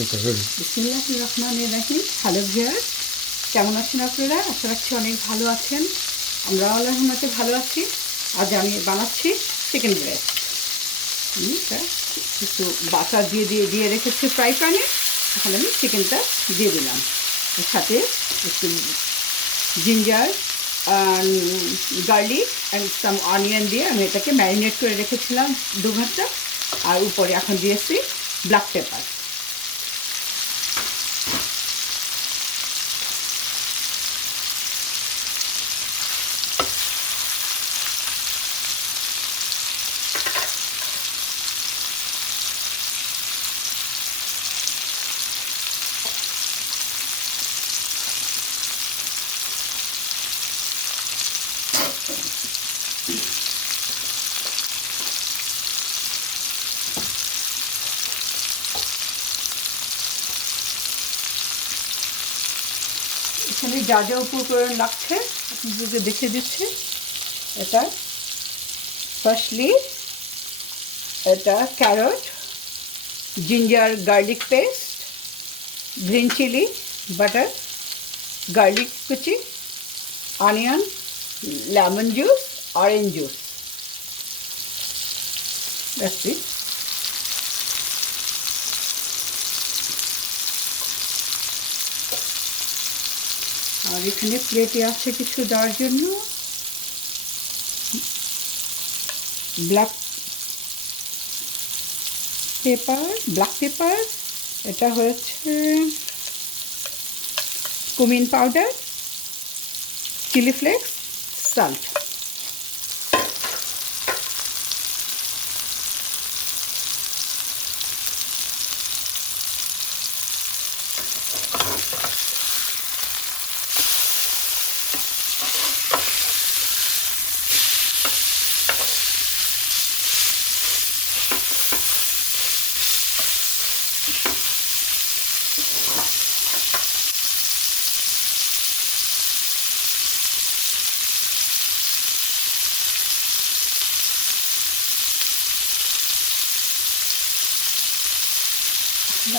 বিসমুল্লাহ রহমান কেমন আছেন আপনারা? আশা রাখছি অনেক ভালো আছেন। আমরা আল্লাহ রহমতে ভালো আছি। আজ আমি বানাচ্ছি চিকেন ব্রেস্ট একটু বাটার দিয়ে দিয়ে দিয়ে রেখেছি ফ্রাই প্যানে এখন আমি চিকেনটা দিয়ে দিলাম। সাথে একটু ginger garlic and some onion দিয়ে আমি এটাকে ম্যারিনেট করে রেখেছিলাম দু ঘণ্টা। আর উপরে এখন দিয়েছি ব্ল্যাক পেপার এখানে যা যা উপকরণ লাগছে আপনাদেরকে দেখে দিচ্ছি, এটা ফার্স্টলি এটা carrot ginger garlic paste green chili butter garlic কুচি onion lemon juice orange juice That's it. আর এখানে প্লেটে আছে কিছু দেওয়ার জন্য। ব্ল্যাক পেপার ব্ল্যাক পেপার এটা হয়েছে cumin powder chili flakes salt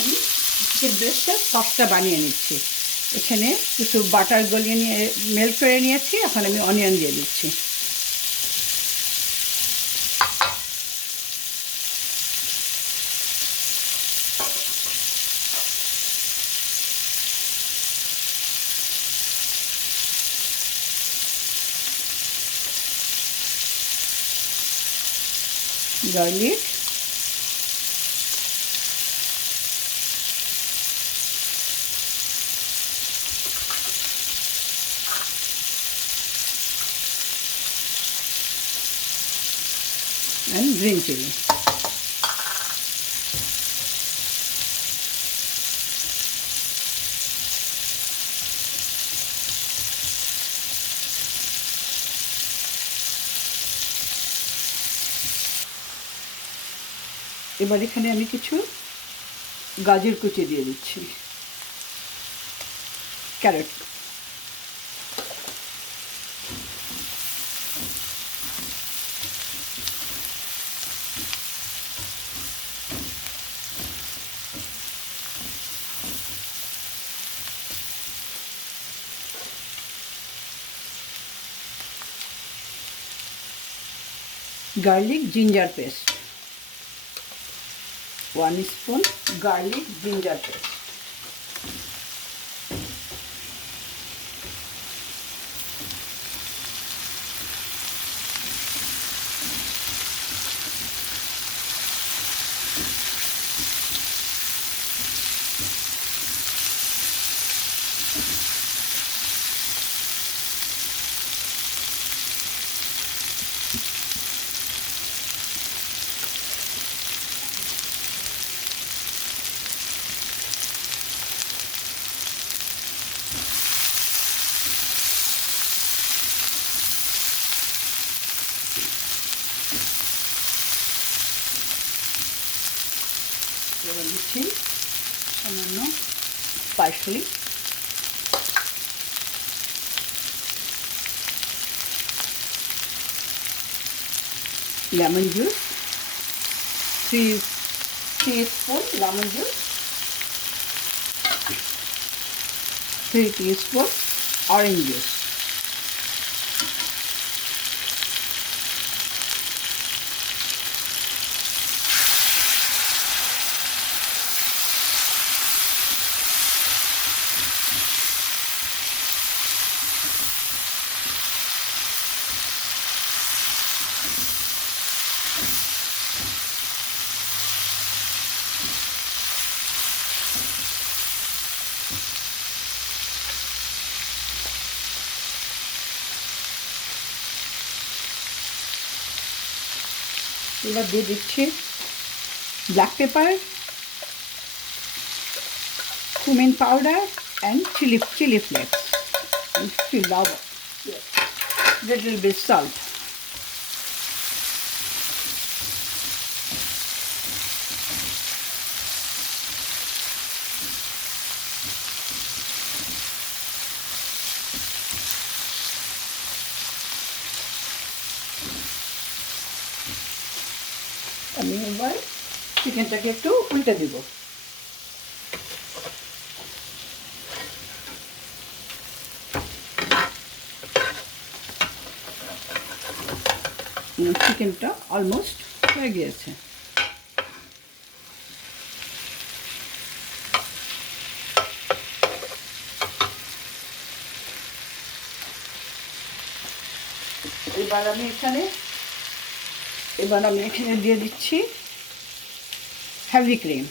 আমি চিকেন ব্রেস্টটা সসটা বানিয়ে নিচ্ছি। এখানে কিছু বাটার গলিয়ে নিয়ে মেল্ট করে নিয়েছি, এখন আমি অনিয়ন দিয়ে দিচ্ছি। Garlic and green chili. এবার এখানে আমি কিছু গাজর কুচি দিয়ে দিচ্ছি carrot garlic ginger paste one spoon garlic ginger paste দিচ্ছি। সামান্য parsley. Lemon juice. Three three spoon lemon juice three teaspoon orange juice এবার দিয়ে দিচ্ছি black pepper cumin powder and chili chili flakes and fill little bit salt আমি এবার চিকেনটাকে একটু উল্টে দিব। চিকেনটা অলমোস্ট হয়ে গিয়েছে। এবার আমি এখানে এবার আমি এখানে দিয়ে দিচ্ছি হ্যাভি ক্রিম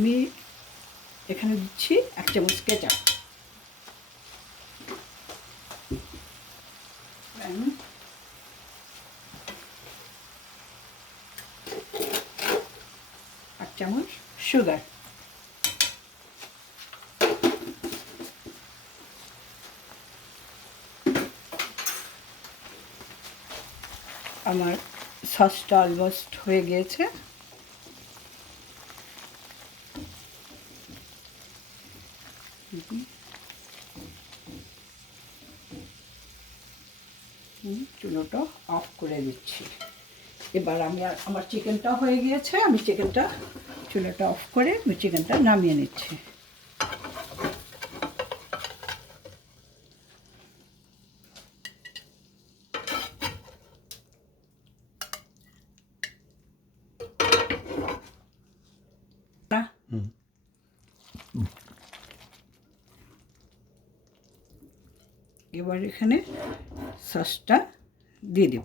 আমি এখানে দিচ্ছি এক চামচ কেচাপ এক চামচ সুগার। আমার সসটা অলমোস্ট হয়ে গিয়েছে। চুলোটা অফ করে দিচ্ছি। এবার আমি আর আমার চিকেনটা হয়ে গিয়েছে আমি চিকেনটা চুলোটা অফ করে আমি চিকেনটা নামিয়ে নিচ্ছি। এবার এখানে সসটা দিয়ে দেব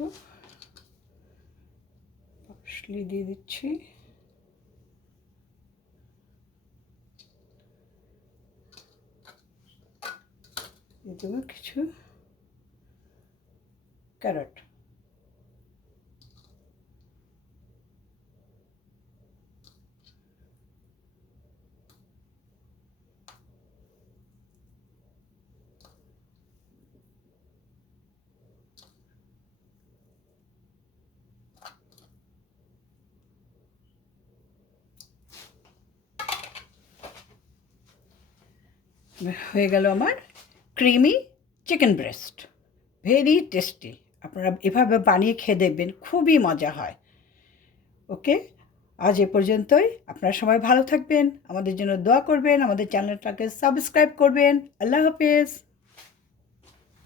কিছু পার্সলি দিয়ে দিচ্ছি। দিয়ে কিছু ক্যারট। হয়ে গেল আমার creamy chicken breast. Very tasty. আপনারা এভাবে বানিয়ে খেয়ে দেখবেন, খুবই মজা হয়। ওকে? আজ এ পর্যন্তই। আপনারা সবাই ভালো থাকবেন, আমাদের জন্য দোয়া করবেন, আমাদের চ্যানেলটাকে সাবস্ক্রাইব করবেন। আল্লাহ হাফেজ।